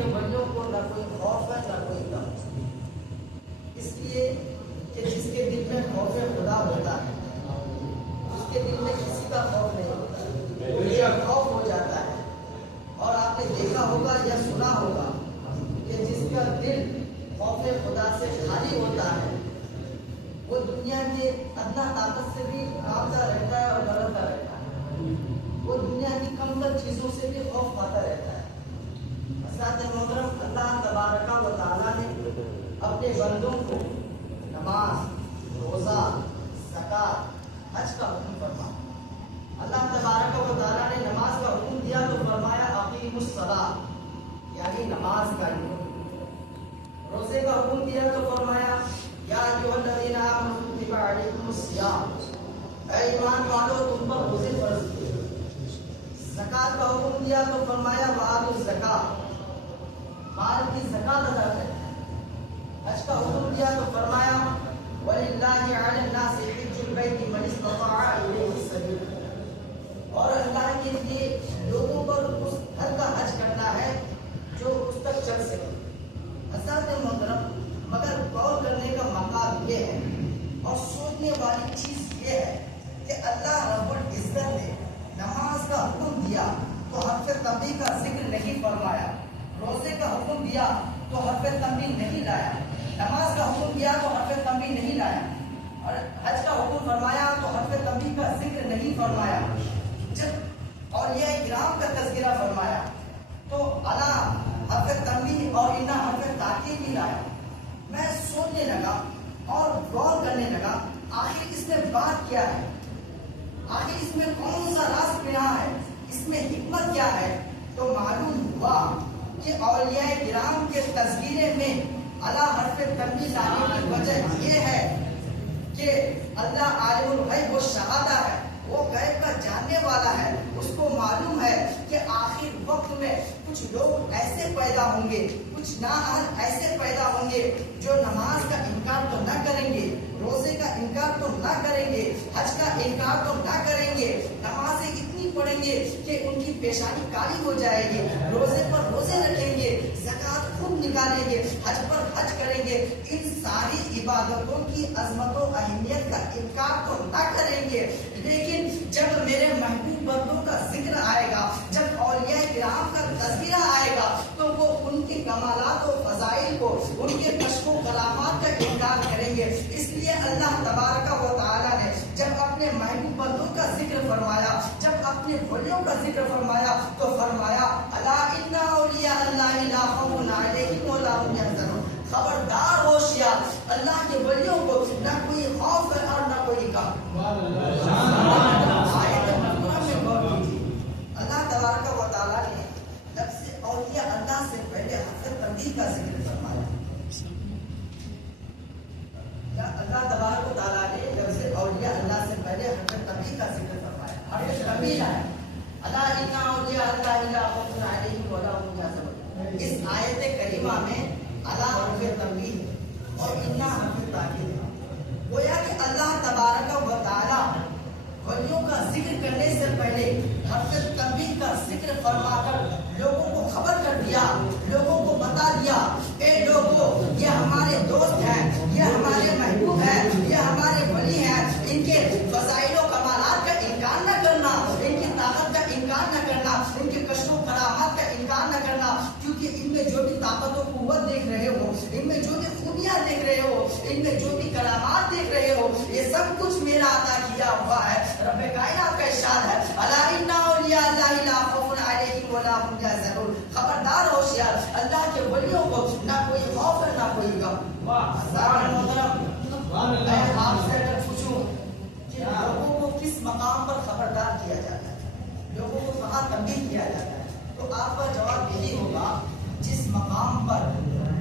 کے ولیوں کو نہ کوئی خوف ہے نہ کوئی غم، اس لیے کہ جس کے دل میں خوف خدا ہوتا ہے اس کے دل میں کسی کا خوف نہیں ہوتا، وہ خوف ہو جاتا ہے۔ اور آپ نے دیکھا ہوگا یا سنا ہوگا کہ جس کا دل خوف خدا سے خالی ہوتا ہے وہ دنیا کے ادنا طاقت سے بھی کانپتا رہتا ہے اور ڈرتا رہتا ہے، وہ دنیا کی کمتر چیزوں سے بھی خوف کھاتا رہتا ہے۔ حضرات محترم، اللہ تبارک و تعالیٰ نے اپنے بندوں کو نماز، روزہ، زکوٰۃ، حج کا حکم فرمایا۔ اللہ تبارک و تعالیٰ نے نماز کا حکم دیا تو فرمایا اقیموا الصلاۃ، یعنی نماز قائم کرو۔ روزے کا حکم دیا تو فرمایا یا ایھا الذین آمنوا کتب علیکم الصیام، اے ایمان والو تم پر روزے فرض کیے۔ زکوٰۃ کا حکم دیا تو فرمایا وآتوا الزکاۃ، مال کی زکوٰۃ ادا کریں۔ حج کا حکم دیا تو فرمایا وَلِلَّهِ عَلَى النَّاسِ حِجُّ الْبَيْتِ مَنِ اسْتَطَاعَ إِلَيْهِ سَبِيلًا، اور اللہ کے لیے لوگوں پر اس گھر کا حج کرنا ہے جو اس تک چل سکے۔ حضرات محترم، مگر غور کرنے کا مقام یہ ہے اور سوچنے والی چیز یہ ہے کہ اللہ رب العزت نے نماز کا حکم دیا تو حرف تنبیہ کا ذکر نہیں فرمایا، روزے کا حکم دیا تو حرف تنبیہ نہیں لایا، نماز کا حکم دیا تو حرف تنبیہ نہیں لایا، اور حج کا حکم فرمایا تو حرف تنبیہ کا ذکر نہیں فرمایا۔ جب اولیاء کرام کا تذکرہ فرمایا تو الا حرف تنبیہ اور انا حرف تاکید بھی لایا۔ میں سوچنے لگا اور غور کرنے لگا آخر اس میں بات کیا ہے، آخر اس میں کون سا راز پنہا ہے، اس میں حکمت کیا ہے؟ تو معلوم ہوا کہ اولیاء کرام کے تذکرے میں اعلیٰ حرف تنبیہ لانے کی وجہ یہ ہے کہ اللہ عالم الغیب و شہادہ ہے، وہ غیب کا جاننے والا ہے، اس کو معلوم ہے کہ آخر وقت میں کچھ لوگ ایسے پیدا ہوں گے، کچھ نااہل ایسے پیدا ہوں گے جو نماز کا انکار تو نہ کریں گے، روزے کا انکار تو نہ کریں گے، حج کا انکار تو نہ کریں گے، نمازیں اتنی پڑھیں گے کہ ان کی پیشانی کالی ہو جائے گی، روزے پر روزے رکھیں گے، زکوٰۃ خود نکالیں گے، حج پر حج کریں گے، ان ساری عبادتوں کی عظمت و اہمیت کا انکار تو نہ کریں گے، لیکن جب میرے محبوب بندوں کا ذکر آئے گا، جب اولیاء کرام کا تذکرہ آئے گا تو وہ ان کے کمالات و فضائل کو، ان کے کشف و کرامات کا انکار کریں گے۔ اس لیے اللہ تبارک و تعالیٰ نے جب اپنے محبوب بندوں کا ذکر فرمایا، جب اپنے ولیوں کا ذکر فرمایا تو فرمایا الا ان اولیاء اللہ لا خوف علیہم ولا هم يحزنون، خبردار ہوشیار، اللہ کے ولیوں کو نہ کوئی خوف ہے اور نہ کوئی غم۔ آیت مقرہ میں غور کیجیے، اللہ تبارک و تعالیٰ نے لفظ اولیاء اللہ سے پہلے حرف تنبیہ کا ذکر فرمایا۔ اللہ تبارک و تعالیٰ نے لفظ اولیاء اللہ سے پہلے حرف تنبیہ کا ذکر فرمایا، حرف تنبیہ ہے الا ان اولیاء اللہ لا خوف علیہم ولا هم يحزنون۔ اس آیت کریمہ میں الا حرف تنبیہ اور انا حرف تاکید ہے، گویا کہ اللہ تبارک و تعالیٰ ولیوں کا ذکر کرنے سے پہلے حرف تنبیہ کا ذکر فرما کر لوگوں کو خبر کر دیا، لوگوں کو بتا دیا اے لوگوں یہ ہمارے دوست ہیں، یہ ہمارے محبوب ہیں، یہ ہمارے ولی ہیں، ان کے فضائل و کمالات کا انکار نہ کرنا، ان کی طاقت کا انکار نہ کرنا، ان کے کشف و کرامات کا انکار نہ کرنا، کیونکہ ان میں جو بھی طاقت و قوت دیکھ رہے ہو، ان میں جو بھی خوبیاں دیکھ رہے ہو، ان میں جو بھی کرامات دیکھ رہے ہو، یہ سب کچھ میرا عطا کیا ہوا ہے۔ رب کائنات کا ارشاد ہے الا ان اولیاء اللہ لا خوف علیہم ولا هم يحزنون، خبردار ہوشیار، اللہ کے ولیوں کو نہ کوئی خوف ہے نہ کوئی غم۔ میں آپ سے اگر پوچھوں کہ لوگوں کو کس مقام پر خبردار کیا جاتا ہے، لوگوں کو کہاں تنبیہ کیا جاتا ہے، تو آپ کا جواب یہی ہوگا جس مقام پر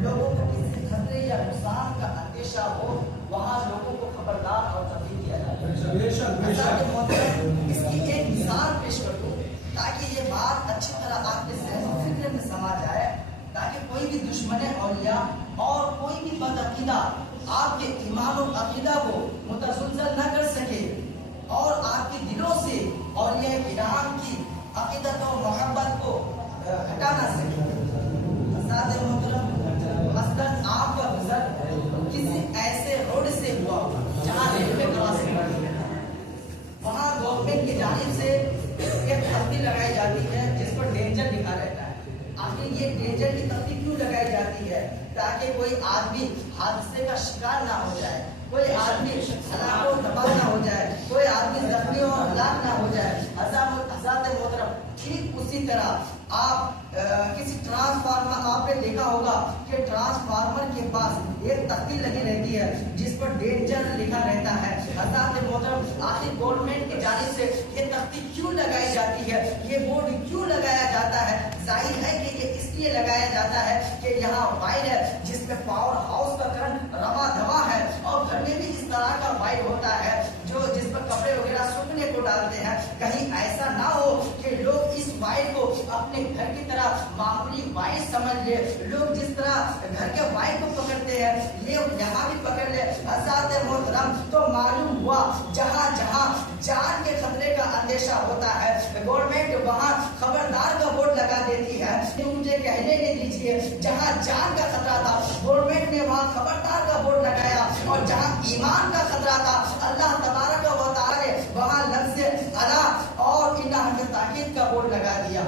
لوگوں کو کسی خطرے یا نقصان کا اندیشہ ہو وہاں لوگوں کو خبردار اور تنبیہ کیا جاتا ہے۔ اس کی ایک مثال پیش کر دوں تاکہ یہ بات اچھی طرح آپ کے ذہن و فکر میں سما جائے، تاکہ کوئی بھی دشمن اولیاء اور کوئی بھی بد عقیدہ آپ کے ایمان و عقیدہ کو متزلزل نہ کر سکے اور آپ کے دلوں سے اولیاء کرام کی عقیدت اور محبت کو ہٹا نہ سکے۔ تاکہ کوئی آدمی حادثے کا شکار نہ ہو جائے، کوئی آدمی ہلاک و تباہ نہ ہو جائے، کوئی آدمی زخمی اور ہلاک نہ ہو جائے۔ حضرات محترم، ٹھیک اسی طرح آپ کسی ٹرانسفارمر، آپ نے دیکھا ہوگا کہ ٹرانسفارمر کے پاس ایک تختی لگی رہتی ہے جس پر ڈینجر لکھا رہتا ہے۔ حضرات محترم، آخر گورنمنٹ کی جانب سے یہ تختی کیوں لگائی جاتی ہے، یہ بورڈ کیوں لگایا جاتا ہے؟ ظاہر ہے کہ یہ اس لیے لگایا جاتا ہے کہ یہاں وائر ہے جس میں پاور ہاؤس کا کرنٹ رواں دواں ہے، اور گھر میں بھی اس طرح کا وائر ہوتا ہے جو جس پر کپڑے وغیرہ سوکھنے کو ڈالتے ہیں۔ کہیں ایسا نہ ہو کہ لوگ اس وائر کو اپنے گھر کی طرح معمولی وائر سمجھ لے، لوگ جس طرح گھر کے وائر کو پکڑتے ہیں یہ یہاں بھی پکڑ لے۔ حضرات محترم، تو معلوم ہوا جہاں جہاں جان کے خطرے کا اندیشہ ہوتا ہے گورنمنٹ وہاں خبردار کا بورڈ لگا دیتی ہے۔ مجھے کہنے نہیں دیجیے، جہاں جان کا خطرہ تھا گورنمنٹ نے وہاں خبردار کا بورڈ لگایا، اور جہاں ایمان کا خطرہ تھا اللہ تبارک و تعالی نے وہاں لفظ الا اور انہ تاکید کا بورڈ لگا دیا۔